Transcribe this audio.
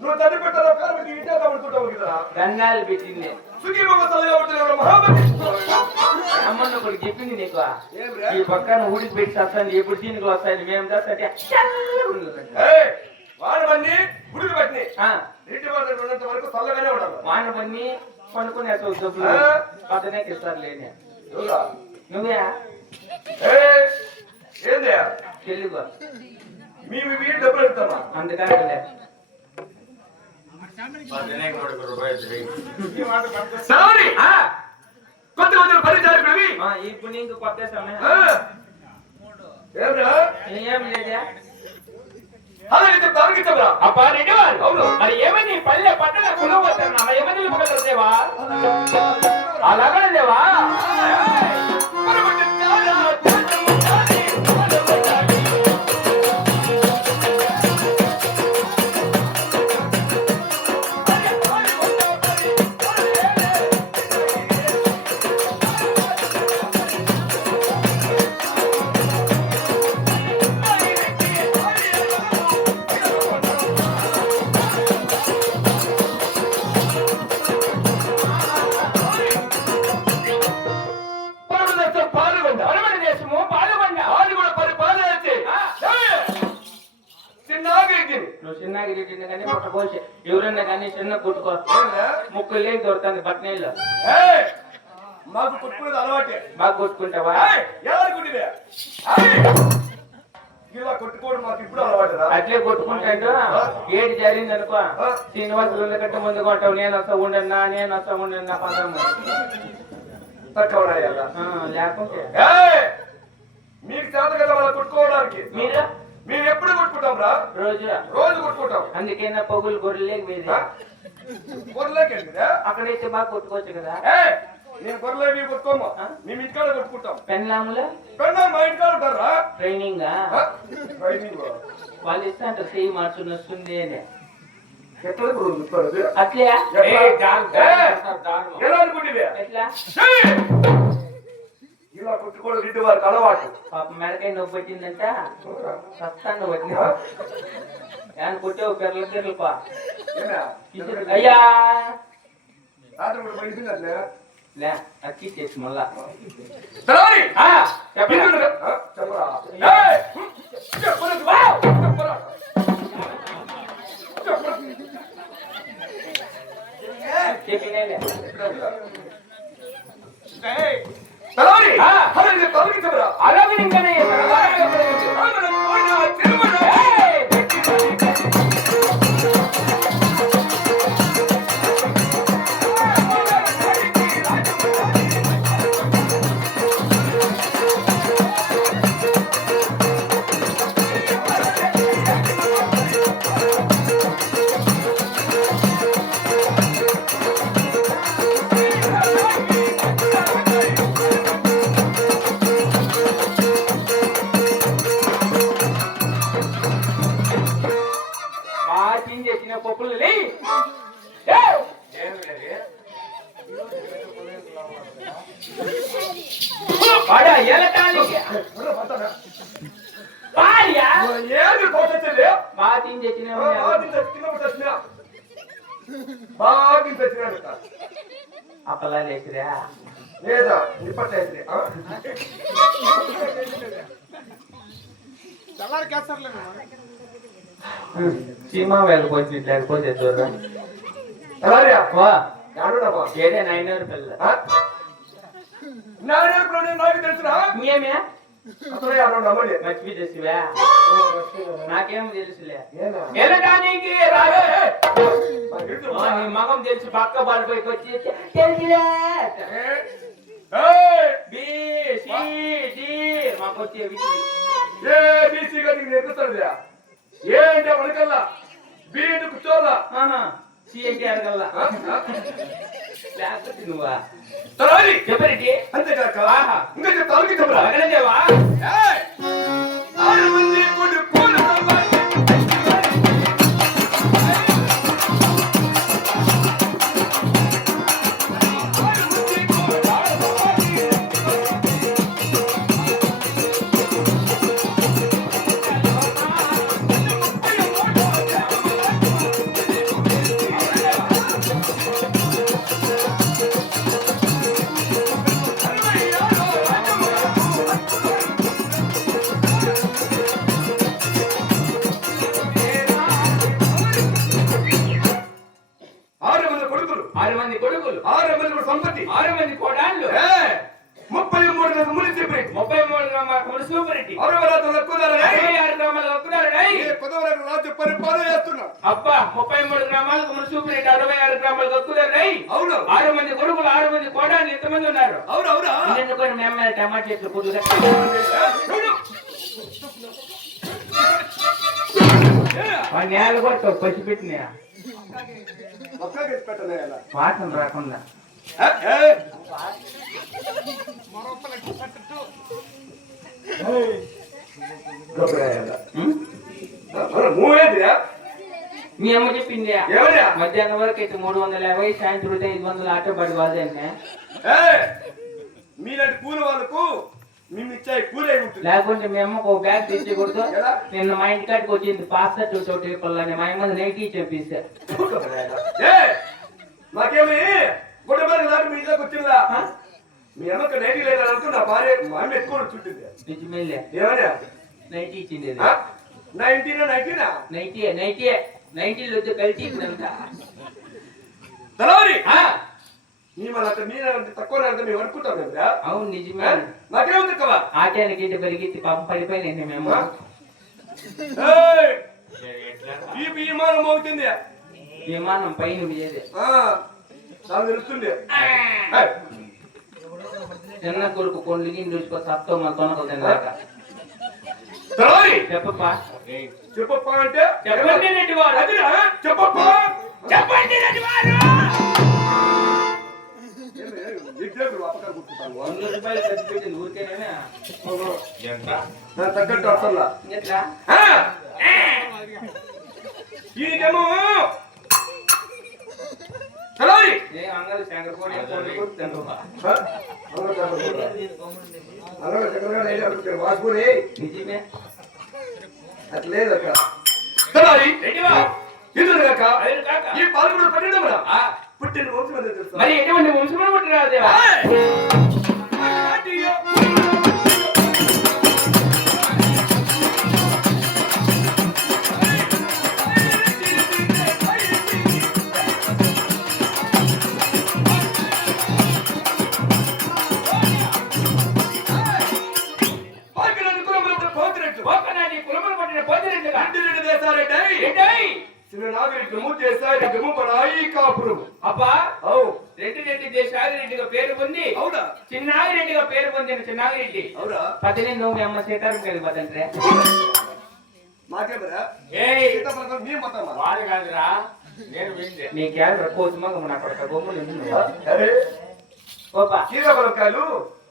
నువ్వు తల్లి పెట్టాలో కారు పెట్టి ఇంటే తమ్ముడుకుంటావు కదా. దండాలు పెట్టింది. అమ్మన్న ఒకటి చెప్పింది నీకు? ఈ పక్కన ఊడికి పెట్టి వస్తాను ఎప్పుడు దీనికి వస్తాయి మేము చేస్తే ఏయ్! వాడు బండి గుడికి పట్టిని. నీటి వాటర్ ఉన్నంత వరకు చల్లగానే ఉండాలి. వాన పని పనుకునే డబ్బులు. పక్కనే ఇస్తారు లేని? నువ్వే! ఏంది? తెలుగు మీ మీ వీడి డబ్బులు ఎడుతున్నా అందుకనే సరే కొత్త వచ్చిన పరిచారకుడివి ఇప్పుడు నీకు కొత్త సమయం ఆ? ఏమిరా ఏం లేదా అలాగే చెప్తా అలాగే చెప్పరా అప్పా రెడ్డి వారు అవును. మరి ఏమని పల్లె పట్టణ కులవద్దన్న ఏమని నిలపగలరు దేవా అలాగనే దేవా కానీ పుట్టపోసి ఎవరన్నా కానీ చిన్న కుట్టుకో. ముక్కు లేక దొరుకుతుంది బట్టనీళ్ళు. మాకు కొట్టుకునేది అలవాటే. బాగా కొట్టుకుంటావా ఎవరు కొట్టివే ఏయ్! ఇలా కొట్టుకోవడం మాకు ఇప్పుడు అలవాటురా? అట్లే కొట్టుకుంటాడు ఏడు జరిగింది అనుకో? శ్రీనివాసులు కంటే ముందు కొట్టావు. నేను వస్తా ఉండన్నా నేను వస్తా ఉండన్నా పదము లేకుంటే! మీకు చేత కదా వాళ్ళ కొట్టుకోవడానికి. మీరు? మేము ఎప్పుడు కొట్టుకుంటాం రా? రోజు రోజు కొట్టుకుంటాం అందుకే నా పొగులు గొర్రెలేక వేది గొర్రెలేకేంటిదా అక్కడైతే బాగా కొట్టుకోవచ్చు కదా ఏయ్! నేను గొర్రెలే మేము కొట్టుకోము మేము ఇంటికాడ కొట్టుకుంటాం పెన్లాములు పెన్నా మా ఇంటికాడ ఉంటారా ట్రైనింగ్ ఆ? ట్రైనింగ్ వాళ్ళు ఇస్తా అంటారు చేయి మార్చుని వస్తుంది అని ఎట్లా ఇప్పుడు చూస్తారు అది? అట్లే ఎట్లా? ఏయ్! ఎలా అనుకుంటివే ఎట్లా ఇలా కొట్టుకోవడం ఇంటి వారికి అలవాటు. పాప మెడకాయ నొప్పి వచ్చిందంట సస్తాను వచ్చిన కొట్టావు? పెరల పెరలపా ఏనా? అయ్యా! రాత్రి కూడా అట్లే? లే చేసి మళ్ళా. తెలవాలి ఆ, పప్పులు లే వాడ ఎలటానికి భార్య ఏది పోతొచ్చింది మా చింది చేసిన బాగా కింద పట్టొచ్చినా బాగా తెచ్చినాడు అప్పలా లేకురా లేదా? నిప్పట్లేదు సీమా వెళ్ళిపోయింది లేకపోతే దూరం అలాగే వా నాడునమ్మా ఏదే నైనర్ పిల్ల. నాకు తెలుసురా? చేసివా? నాకేం తెలుసులే. మగం తెలిసి పక్క పడిపోయి వచ్చి తెలిసిలే మాకు వచ్చే నేర్పిస్తాడు ఏ అంటే వణకల్లా? బి అంటే కూర్చోవాలా సి అంటే అడగల్లా లేకపోతే నువ్వా? తరాలి చెప్పరేంటి అంతేకాక. ఇంకా చెప్తా అలాగే చెప్పరా? అడగలే గ్రామాల మున్సిపల్ రెడ్డి అరవరాత్రులు ఎక్కువ అరవై ఆరు గ్రామాల ఒక్కదారుడై పదవరకు రాజ్య పరిపాలన చేస్తున్నాం? అబ్బా ముప్పై మూడు గ్రామాలకు మున్సిపల్ రెడ్డి అరవై ఆరు గ్రామాలకు ఒక్కదారుడై అవును. ఆరు మంది కొడుకులు ఆరు మంది కోడాళ్ళు ఎంతమంది ఉన్నారు. అవును అవునా? ఎందుకని మేము టమాటా చెట్లు. ఏ, నేల కూడా పసి పెట్టినా ఒక్కగా వేసి పెట్టలే అలా. వాసన రాకుండా. మూవేదిరా? మీ అమ్మ చెప్పింది? మధ్యాహ్నం వరకు అయితే మూడు వందల యాభై సాయంత్రం అయితే ఐదు వందల ఆటో పడి ఏ, మీలాంటి కూలి వాళ్ళకు మేము ఇచ్చే కూలి లేకుంటే మీ అమ్మకు ఒక బ్యాగ్ తెచ్చకూడదు? నిన్న మా ఇంటికాడికి వచ్చింది పాస్తా టూ చోటి పిల్లని మా అమ్మ నైటీ చెప్పిస్తే ఏ నాకేమి గుడ్డబారి దాటి మీ ఇంట్లోకి వచ్చిందా? మీ అమ్మకి నైటీ లేదా అనుకున్నా భార్య మా అమ్మ ఎక్కువ చుట్టింది నిజమేలే ఏమన్నా నైటీ ఇచ్చింది? నైన్టీనా నైన్టీనా? నైటీ నైటీ నైటీలు వద్దు కలిసి ఇప్పుడంతా తెలవరి! ఆ, మీ మన అంత మీరు అంత తక్కువ అంత మేము అనుకుంటాం కదా. అవును నిజమే. నాకేముంది కవా ఆటానికి ఇంటి పరిగెత్తి పాపం పడిపోయినండి మేము! ఈ విమానం మోగుతుంది. విమానం పైన నాకు తెలుస్తుంది! చిన్న కొడుకు కొండ్లు గిన్నె చూసుకో సత్తో మా తొనకలు చెప్పప్పా. చెప్పప్ప అంటే? చెప్పండి చెప్పప్ప? వంద రూపాయలు ఖర్చు పెట్టింది ఊరికేనే తగ్గట్టు ఈయనకేమో తెలవరి ఏ అంగలు శంకర్ కూడా కొండ్లు కూర్చుంటాడు. నిజమే. ఈ పాల్గొన పుట్టిన వంశం మరి ఎటువంటి వంశములు పుట్టినారు అబ్బా రెడ్డి రెడ్డి దేశాగిరెడ్డిగా పేరు పొంది చిన్నాగిరెడ్డిగా పేరు పొందిన చిన్నాగిరెడ్డి పద్దెనిమిది నువ్వు మీ అమ్మ సీతారాం గారికి పదంటే వాడు కాదురా నేను విందే. బొమ్మలు ఓపా